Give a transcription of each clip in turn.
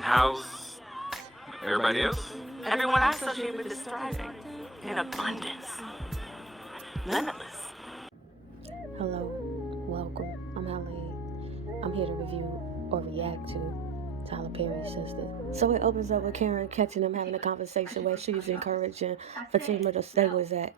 How's everybody else? Everyone I associate with is thriving in abundance, limitless. Hello, welcome. I'm Helene. I'm here to review or react to Tyler Perry's Sistas. So it opens up with Karen catching them having a conversation where she's encouraging Fatima to stay with Zach.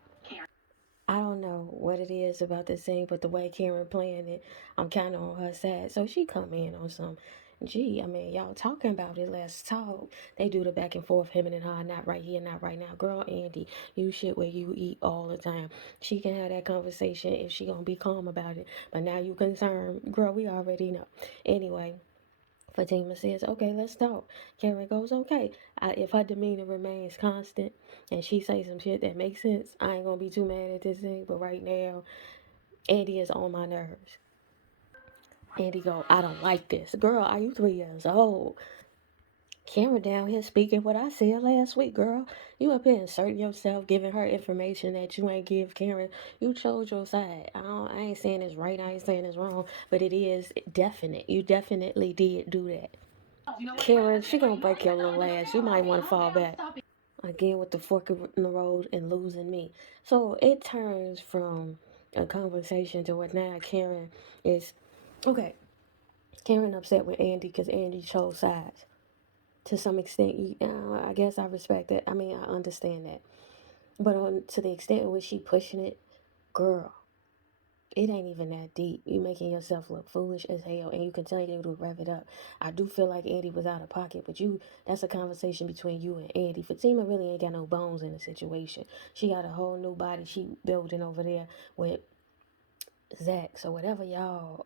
I don't know what it is about this thing, but the way Karen playing it, I'm kind of on her side. So she come in on some, gee, I mean, y'all talking about it, let's talk. They do the back and forth, him and her, not right here, not right now. Girl, Andy, you shit where you eat all the time. She can have that conversation if she gonna be calm about it. But now you concerned, girl, we already know. Anyway, Fatima says, okay, let's talk. Karen goes, okay. If her demeanor remains constant and she says some shit that makes sense, I ain't gonna be too mad at this thing. But right now, Andy is on my nerves. Andy go, I don't like this. Girl, are you 3 years old? Karen down here speaking what I said last week, girl. You up here inserting yourself, giving her information that you ain't give Karen. You chose your side. I ain't saying it's right, I ain't saying it's wrong, but it is definite. You definitely did do that. Karen, she gonna break your little ass. You might want to fall back. Again with the fork in the road and losing me. So it turns from a conversation to what now Karen is, okay, Karen upset with Andy because Andy chose sides. To some extent, I guess I respect that. I mean, I understand that. But to the extent in which she pushing it, girl, it ain't even that deep. You making yourself look foolish as hell, and you continue to rev it up. I do feel like Andy was out of pocket, but that's a conversation between you and Andy. Fatima really ain't got no bones in the situation. She got a whole new body she building over there with Zach. So whatever y'all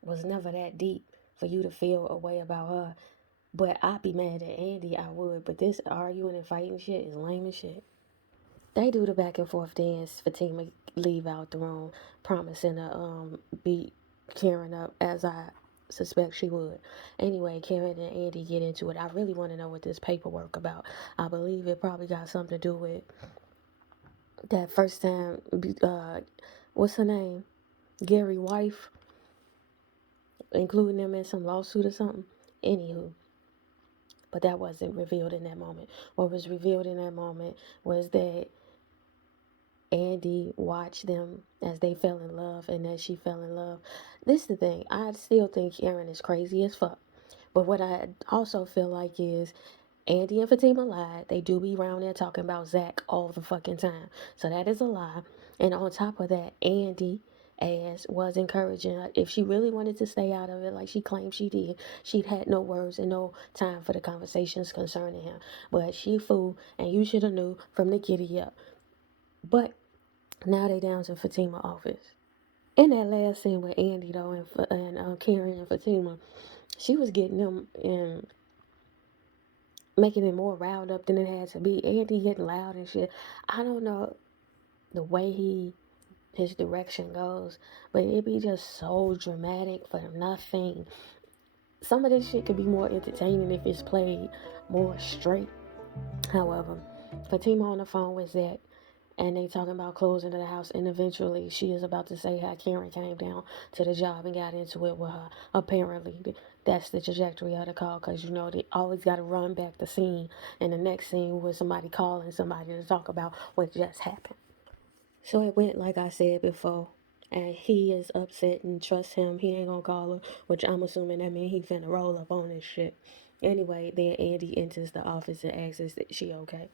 was never that deep for you to feel a way about her. But I'd be mad at Andy, I would. But this arguing and fighting shit is lame as shit. They do the back and forth dance. Fatima leave out the room, promising to beat Karen up as I suspect she would. Anyway, Karen and Andy get into it. I really want to know what this paperwork about. I believe it probably got something to do with that first time. What's her name? Gary's wife, including them in some lawsuit or something. Anywho. But that wasn't revealed in that moment. What was revealed in that moment was that Andy watched them as they fell in love and as she fell in love. This is the thing. I still think Aaron is crazy as fuck. But what I also feel like is Andy and Fatima lied. They do be around there talking about Zach all the fucking time. So that is a lie. And on top of that, Andy as was encouraging her. If she really wanted to stay out of it like she claimed she did, she'd had no words and no time for the conversations concerning him. But she fool, and you should have knew from the giddy up. But now they down to Fatima office. In that last scene with Andy though and Karen and Fatima, she was getting them and making it more riled up than it had to be. Andy getting loud and shit. I don't know the way his direction goes, but it be just so dramatic for nothing. Some of this shit could be more entertaining if it's played more straight. However, Fatima on the phone with Zach, and they talking about closing the house, and eventually she is about to say how Karen came down to the job and got into it with her. Apparently, that's the trajectory of the call, because you know they always got to run back the scene, and the next scene was somebody calling somebody to talk about what just happened. So it went like I said before, and he is upset and trust him. He ain't gonna call her, which I'm assuming that means he finna roll up on this shit. Anyway, then Andy enters the office and asks, is she okay?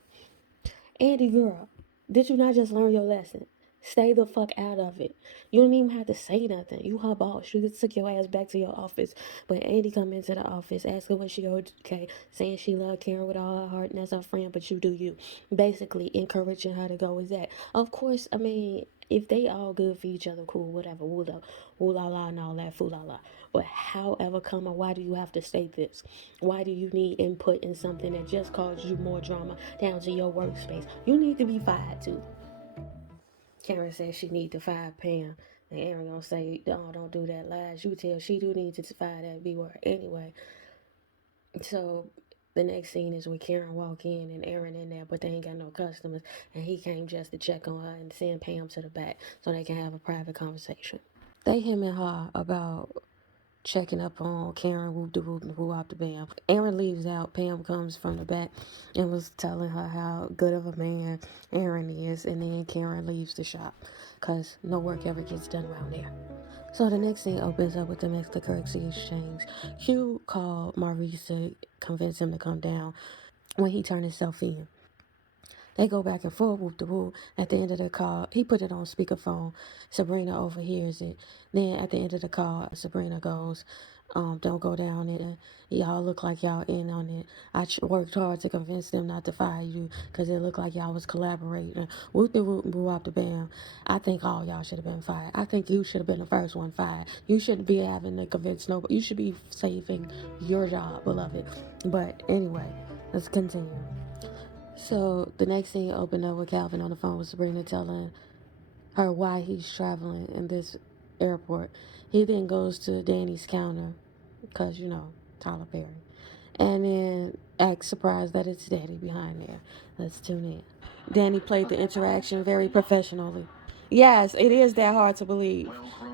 Andy, girl, did you not just learn your lesson? Stay the fuck out of it. You don't even have to say nothing. You her boss. You just took your ass back to your office. But Andy come into the office, ask her what she okay, saying she love Karen with all her heart and that's her friend, but you do you. Basically encouraging her to go with that. Of course, I mean, if they all good for each other, cool, whatever, ooh la la and all that, foo la la. But however come or why do you have to state this? Why do you need input in something that just caused you more drama down to your workspace? You need to be fired too. Karen says she need to fire Pam. And Aaron gonna say, oh, don't do that lies. You tell she do need to fire that B word anyway. So the next scene is when Karen walk in and Aaron in there, but they ain't got no customers. And he came just to check on her and send Pam to the back so they can have a private conversation. They him and her about checking up on Karen, whoop de whoop, whoop up the bam. Aaron leaves out. Pam comes from the back and was telling her how good of a man Aaron is, and then Karen leaves the shop because no work ever gets done around there. So the next scene opens up with them extra currency exchange. Q called Maurice to convince him to come down when he turned himself in. They go back and forth, whoop the whoop. At the end of the call, he put it on speakerphone. Sabrina overhears it. Then at the end of the call, Sabrina goes, don't go down it. Y'all look like y'all in on it. I worked hard to convince them not to fire you because it looked like y'all was collaborating. Whoop the whoop, boo up the bam. I think all y'all should have been fired. I think you should have been the first one fired. You shouldn't be having to convince nobody. You should be saving your job, beloved. But anyway, let's continue. So the next thing opened up with Calvin on the phone with Sabrina telling her why he's traveling in this airport. He then goes to Danny's counter because, Tyler Perry. And then acts surprised that it's Daddy behind there. Let's tune in. Danny played the interaction very professionally. Yes, it is that hard to believe.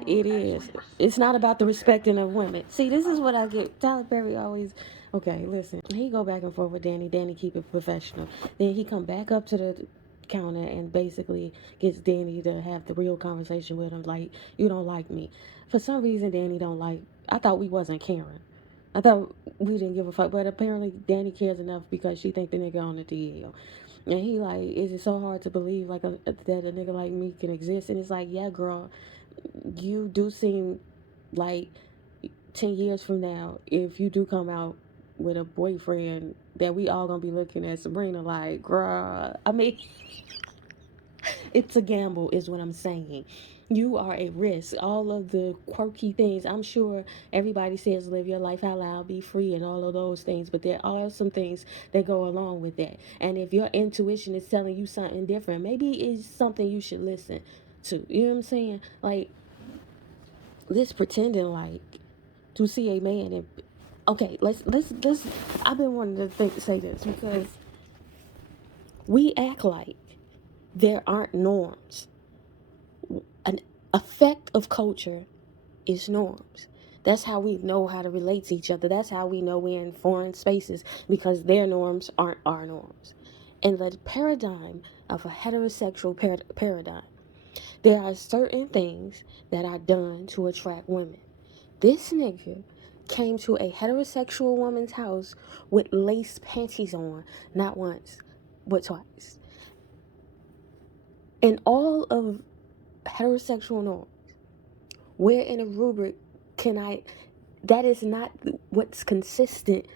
It is. It's not about the respecting of women. See, this is what I get. Tyler Perry always. Okay, listen. He go back and forth with Danny. Danny keep it professional. Then he come back up to the counter and basically gets Danny to have the real conversation with him. Like, you don't like me. For some reason, Danny don't like. I thought we wasn't caring. I thought we didn't give a fuck, but apparently Danny cares enough because she think the nigga on the DL. And he like, is it so hard to believe like that a nigga like me can exist? And it's like, yeah, girl, you do seem like 10 years from now, if you do come out with a boyfriend, that we all gonna be looking at Sabrina like, girl. I mean, it's a gamble, is what I'm saying. You are a risk. All of the quirky things. I'm sure everybody says live your life out loud, be free, and all of those things. But there are some things that go along with that. And if your intuition is telling you something different, maybe it's something you should listen to. You know what I'm saying? Like this pretending like to see a man and okay, let's. I've been wanting to say this because we act like there aren't norms. An effect of culture is norms. That's how we know how to relate to each other. That's how we know we're in foreign spaces because their norms aren't our norms. In the paradigm of a heterosexual paradigm, there are certain things that are done to attract women. This nigga came to a heterosexual woman's house with lace panties on, not once, but twice. And all of heterosexual norms, where in a rubric can I, that is not what's consistent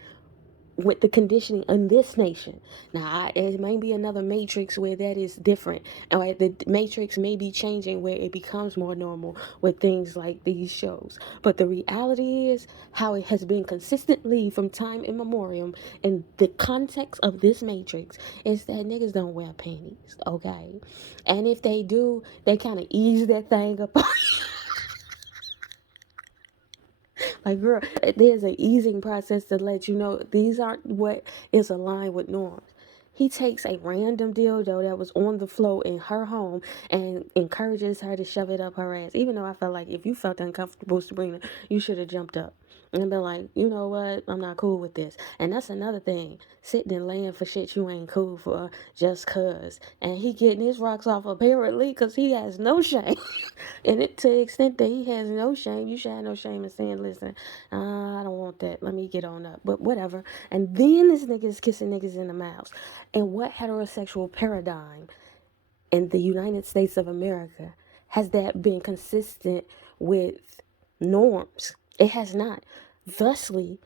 with the conditioning in this nation. Now, it may be another matrix where that is different. And the matrix may be changing where it becomes more normal with things like these shows. But the reality is how it has been consistently from time immemorial in the context of this matrix is that niggas don't wear panties, okay? And if they do, they kind of ease that thing up. Like, girl, there's an easing process to let you know these aren't what is aligned with norms. He takes a random dildo that was on the floor in her home and encourages her to shove it up her ass. Even though I felt like if you felt uncomfortable, Sabrina, you should have jumped up and been like, you know what, I'm not cool with this. And that's another thing, sitting and laying for shit you ain't cool for just cuz. And he getting his rocks off apparently because he has no shame. And it, to the extent that he has no shame, you should have no shame in saying, listen, I don't want that. Let me get on up. But whatever. And then this nigga is kissing niggas in the mouth. And what heterosexual paradigm in the United States of America has that been consistent with norms? It has not. Thusly,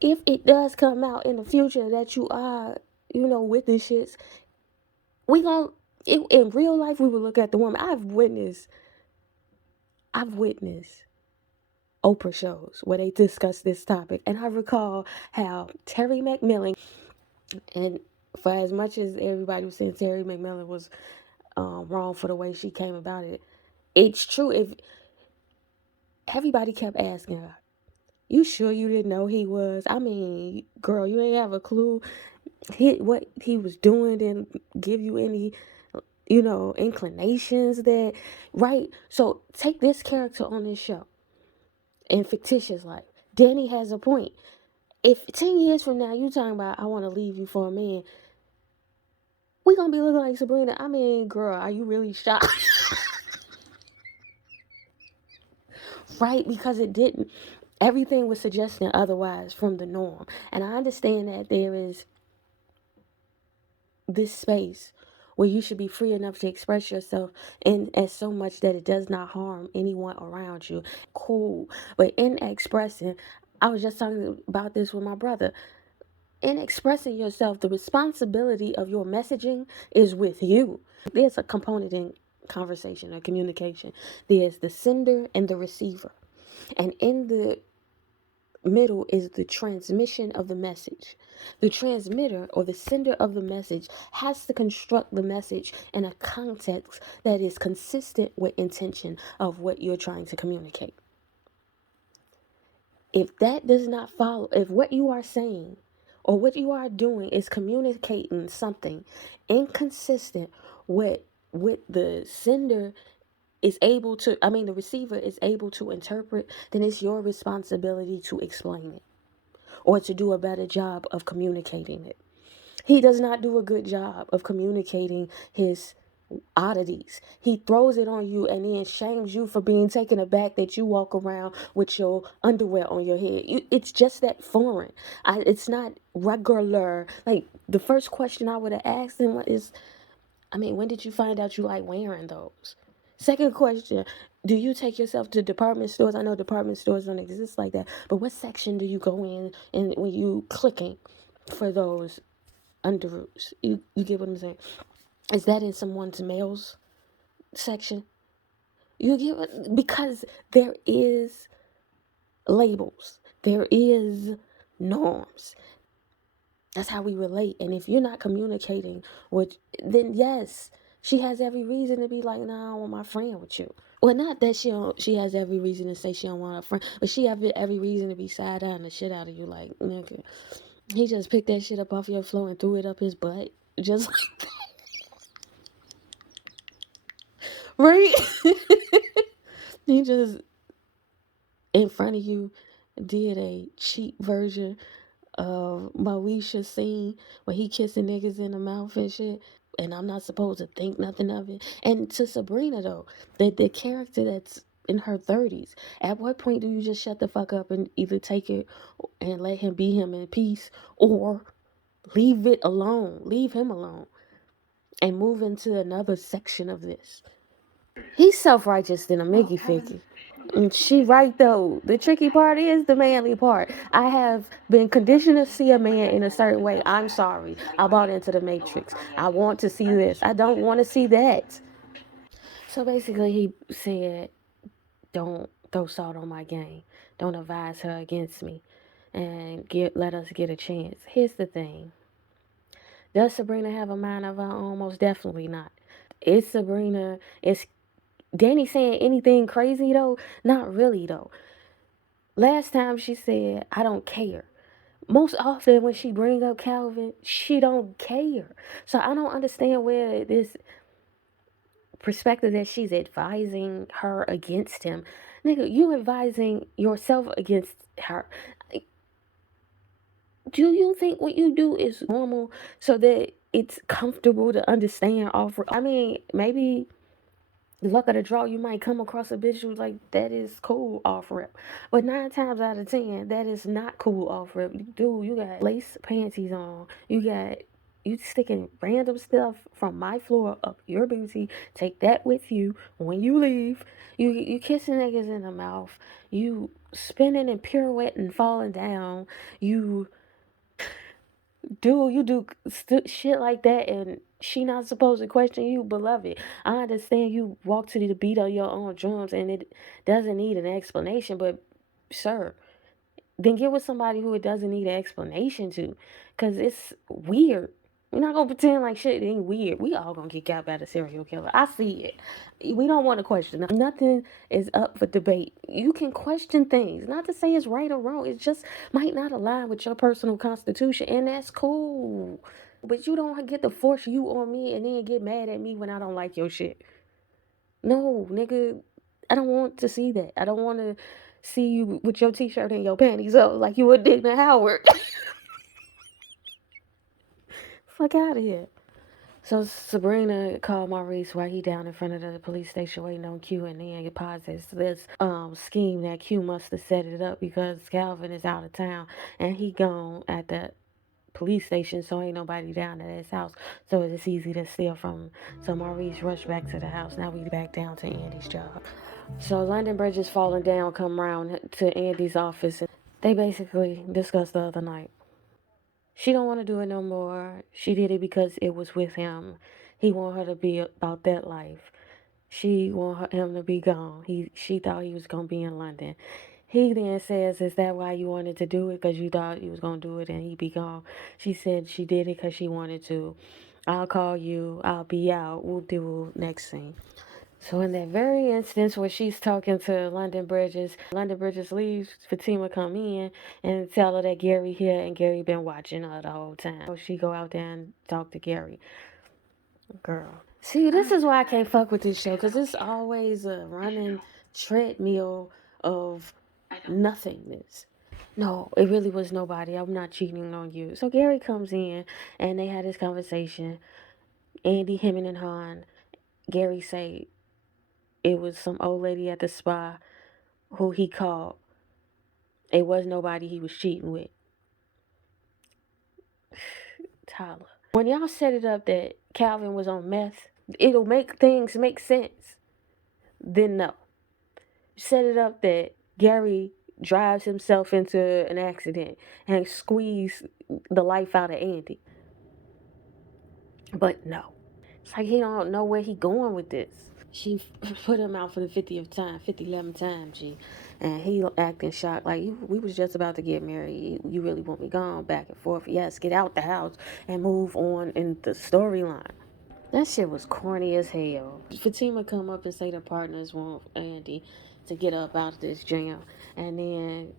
if it does come out in the future that you are, with this shit, we gonna, in real life, we will look at the woman. I've witnessed Oprah shows where they discuss this topic. And I recall how Terry McMillan, and for as much as everybody was saying Terry McMillan was wrong for the way she came about it, it's true. If everybody kept asking her, you sure you didn't know he was? I mean, girl, you ain't have a clue what he was doing, didn't give you any, inclinations that, right? So take this character on this show. in fictitious life. Danny has a point. If 10 years from now you talking about I want to leave you for a man, we gonna be looking like Sabrina. I mean, girl, are you really shocked? Right? Because it didn't. Everything was suggesting otherwise from the norm. And I understand that there is this space where you should be free enough to express yourself in as so much that it does not harm anyone around you. Cool. But in expressing, I was just talking about this with my brother. In expressing yourself, the responsibility of your messaging is with you. There's a component in conversation or communication. There's the sender and the receiver. And in the middle is the transmission of the message. The transmitter or the sender of the message has to construct the message in a context that is consistent with intention of what you're trying to communicate. If that does not follow, if what you are saying or what you are doing is communicating something inconsistent with the sender is able to, I mean, the receiver is able to interpret, then it's your responsibility to explain it or to do a better job of communicating it. He does not do a good job of communicating his oddities. He throws it on you and then shames you for being taken aback that you walk around with your underwear on your head. It's just that foreign. It's not regular. Like the first question I would have asked him is, I mean, when did you find out you like wearing those? Second question, do you take yourself to department stores? I know department stores don't exist like that, but what section do you go in and when you clicking for those underoos? You get what I'm saying? Is that in someone's mails section? You get what, because there is labels. There is norms. That's how we relate. And if you're not communicating with, then yes, she has every reason to be like, nah, I don't want my friend with you. Well, not that she don't, she has every reason to say she don't want a friend, but she have every reason to be side-eyeing the shit out of you. Like, nigga, he just picked that shit up off your floor and threw it up his butt. Just like, right? He just, in front of you, did a cheap version of Moesha's scene where he kissing niggas in the mouth and shit. And I'm not supposed to think nothing of it. And to Sabrina though, the character that's in her 30s, at what point do you just shut the fuck up and either take it and let him be him in peace, or leave it alone, leave him alone, and move into another section of this? He's self-righteous than a Mickey figure. And she right though. The tricky part is the manly part. I have been conditioned to see a man in a certain way. I'm sorry. I bought into the matrix. I want to see this. I don't want to see that. So basically he said, don't throw salt on my game. Don't advise her against me. And let us get a chance. Here's the thing. Does Sabrina have a mind of her own? Most definitely not. Is Sabrina, is Danny saying anything crazy though? Not really though. Last time she said, I don't care. Most often when she bring up Calvin, she don't care. So I don't understand where this perspective that she's advising her against him. Nigga, you advising yourself against her. Do you think what you do is normal so that it's comfortable to understand off? I mean, maybe luck of the draw, you might come across a bitch who's like, that is cool off rip. But 9 times out of 10, that is not cool off rip. Dude, you got lace panties on. You sticking random stuff from my floor up your booty. Take that with you when you leave. You kissing niggas in the mouth. You spinning and pirouetting, falling down. You do shit like that, and she not supposed to question you, beloved. I understand you walk to the beat of your own drums and it doesn't need an explanation, but sir, then get with somebody who it doesn't need an explanation to, because it's weird. We're not gonna pretend like shit ain't weird. We all gonna get got by the serial killer. I see it. We don't want to question. Nothing is up for debate. You can question things. Not to say it's right or wrong. It just might not align with your personal constitution, and that's cool. But you don't get to force you on me and then get mad at me when I don't like your shit. No, nigga. I don't want to see that. I don't want to see you with your t-shirt and your panties up like you were Digna Howard. Fuck out of here. So Sabrina called Maurice while he down in front of the police station waiting on Q, and then it posits this scheme that Q must have set it up because Calvin is out of town and he gone at the police station, so ain't nobody down at his house, so it's easy to steal from him. So Maurice rushed back to the house. Now we back down to Andy's job. So London Bridge is falling down, come around to Andy's office, and they basically discussed the other night. She don't want to do it no more. She did it because it was with him. He want her to be about that life. She want him to be gone. She thought he was gonna be in London. He then says, "Is that why you wanted to do it? Because you thought you was gonna do it and he'd be gone?" She said she did it because she wanted to. I'll call you. I'll be out. We'll do next scene. So in that very instance where she's talking to London Bridges leaves, Fatima come in and tell her that Gary here and Gary been watching her the whole time. So she go out there and talk to Gary. Girl. See, this is why I can't fuck with this show, because it's always a running treadmill of nothingness. No, it really was nobody. I'm not cheating on you. So Gary comes in and they had this conversation. Andy, Hemming, and Han. Gary say it was some old lady at the spa who he called. It was nobody he was cheating with. Tyler. When y'all set it up that Calvin was on meth, it'll make things make sense. Then no. Set it up that Gary drives himself into an accident and squeeze the life out of Andy. But no. It's like he don't know where he going with this. She put him out for the 50th time, 11th time, G. And he acting shocked, like, we was just about to get married. You really want me gone, back and forth. Yes, get out the house and move on in the storyline. That shit was corny as hell. Fatima come up and say the partners want Andy to get up out of this jam. And then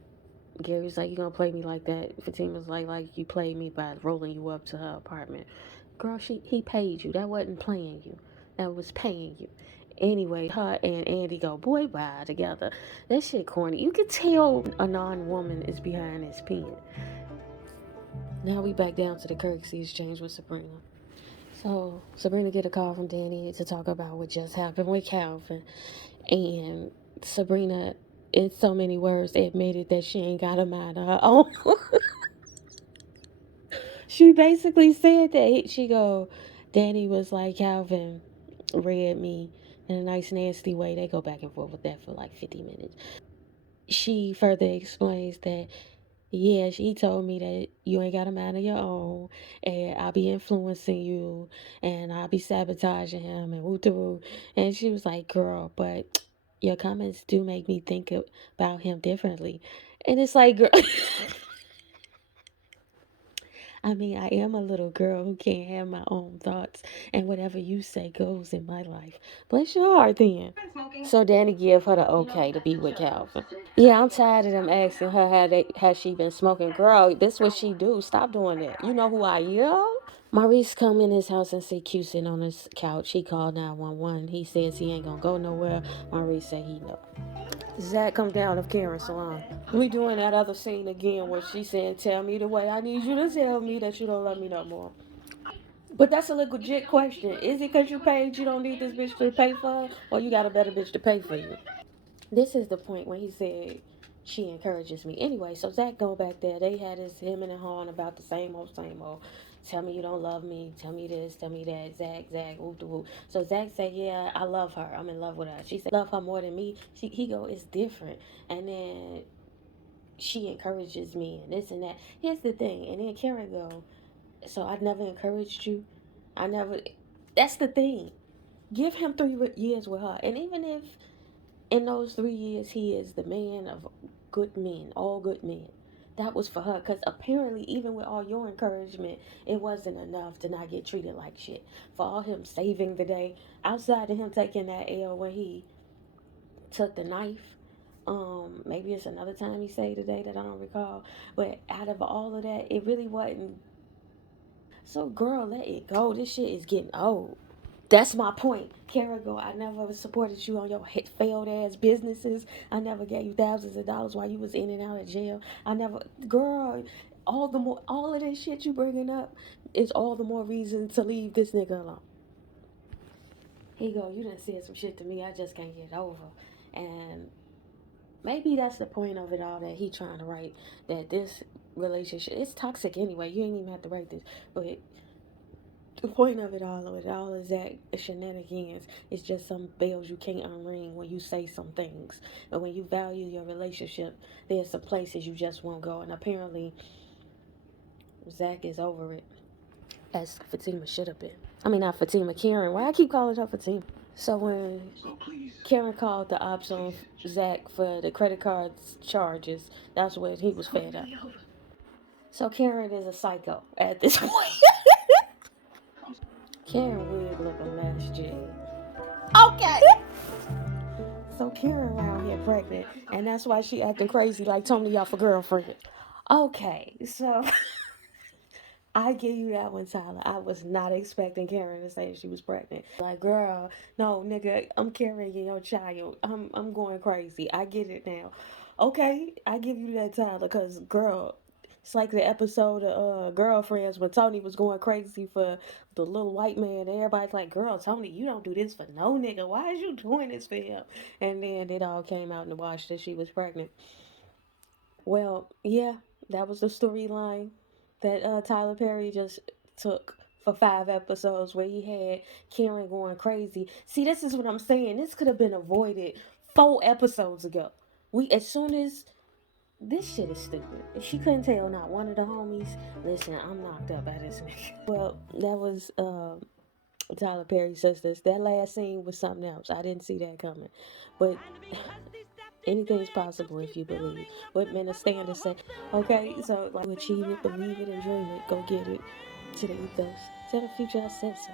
Gary's like, you gonna play me like that? Fatima's like you played me by rolling you up to her apartment. Girl, he paid you. That wasn't playing you. That was paying you. Anyway, her and Andy go boy bye together. That shit corny. You can tell a non-woman is behind this pen. Now we back down to the courtesy exchange with Sabrina. So Sabrina get a call from Danny to talk about what just happened with Calvin. And Sabrina, in so many words, admitted that she ain't got a mind of her own. She basically said that. She go, Danny was like, Calvin read me in a nice nasty way. They go back and forth with that for like 50 minutes. She further explains that, yeah, he told me that you ain't got a mind of your own, and I'll be influencing you, and I'll be sabotaging him, and woo. And she was like, girl, but your comments do make me think about him differently. And it's like, girl, I mean, I am a little girl who can't have my own thoughts, and whatever you say goes in my life. Bless your heart, then. So Danny give her the okay to be with Calvin. Yeah, I'm tired of them asking her has she been smoking. Girl, this what she do. Stop doing that. You know who I am? Maurice come in his house and see Q sitting on his couch. He called 911. He says he ain't gonna go nowhere. Maurice say he know. Zach come down of Karen's salon. We doing that other scene again where she saying, tell me the way I need you to tell me that you don't love me no more. But that's a legit question. Is it because you paid you don't need this bitch to pay for her? Or you got a better bitch to pay for you? This is the point when he said she encourages me. Anyway, so Zach go back there. They had him and Han about the same old, same old. Tell me you don't love me. Tell me this. Tell me that. Zach, whoop de whoop. So Zach said, yeah, I love her. I'm in love with her. She said, love her more than me. He go, it's different. And then she encourages me and this and that. Here's the thing. And then Karen go, so I never encouraged you. I never. That's the thing. Give him 3 years with her. And even if in those 3 years, he is the man of good men, all good men. That was for her, because apparently, even with all your encouragement, it wasn't enough to not get treated like shit. For all him saving the day, outside of him taking that L when he took the knife, maybe it's another time he saved the day that I don't recall. But out of all of that, it really wasn't. So, girl, let it go. This shit is getting old. That's my point. Karen go, I never supported you on your failed ass businesses. I never gave you thousands of dollars while you was in and out of jail. I never, girl, all of this shit you bringing up is all the more reason to leave this nigga alone. He go, you done said some shit to me I just can't get over. And maybe that's the point of it all that he trying to write, that this relationship, it's toxic anyway. You ain't even have to write this. But the point of it all is that shenanigans is just some bells you can't unring when you say some things. But when you value your relationship, there's some places you just won't go. And apparently, Zach is over it, as Fatima should have been. I mean, not Fatima, Karen. Why I keep calling her Fatima? So when Karen called the ops on Zach for the credit card charges, that's when he was fed up. So Karen is a psycho at this point. Karen would look a mess, G. Okay. So Karen around here pregnant, and that's why she acting crazy like Tony off a girlfriend. Okay, so I give you that one, Tyler. I was not expecting Karen to say she was pregnant. Like, girl, no, nigga, I'm carrying your child. I'm going crazy. I get it now. Okay, I give you that, Tyler, because, girl, it's like the episode of Girlfriends when Tony was going crazy for the little white man. And everybody's like, girl, Tony, you don't do this for no nigga. Why is you doing this for him? And then it all came out in the wash that she was pregnant. Well, yeah, that was the storyline that Tyler Perry just took for 5 episodes, where he had Karen going crazy. See, this is what I'm saying. This could have been avoided 4 episodes ago. As soon as this shit is stupid. She couldn't tell not one of the homies, listen, I'm knocked up by this nigga. Well, that was Tyler Perry's Sistas. That last scene was something else. I didn't see that coming. But anything's possible if you believe. What Minister said. Okay, so like, achieve it, believe it, and dream it. Go get it. To the ethos. Tell the future I said so.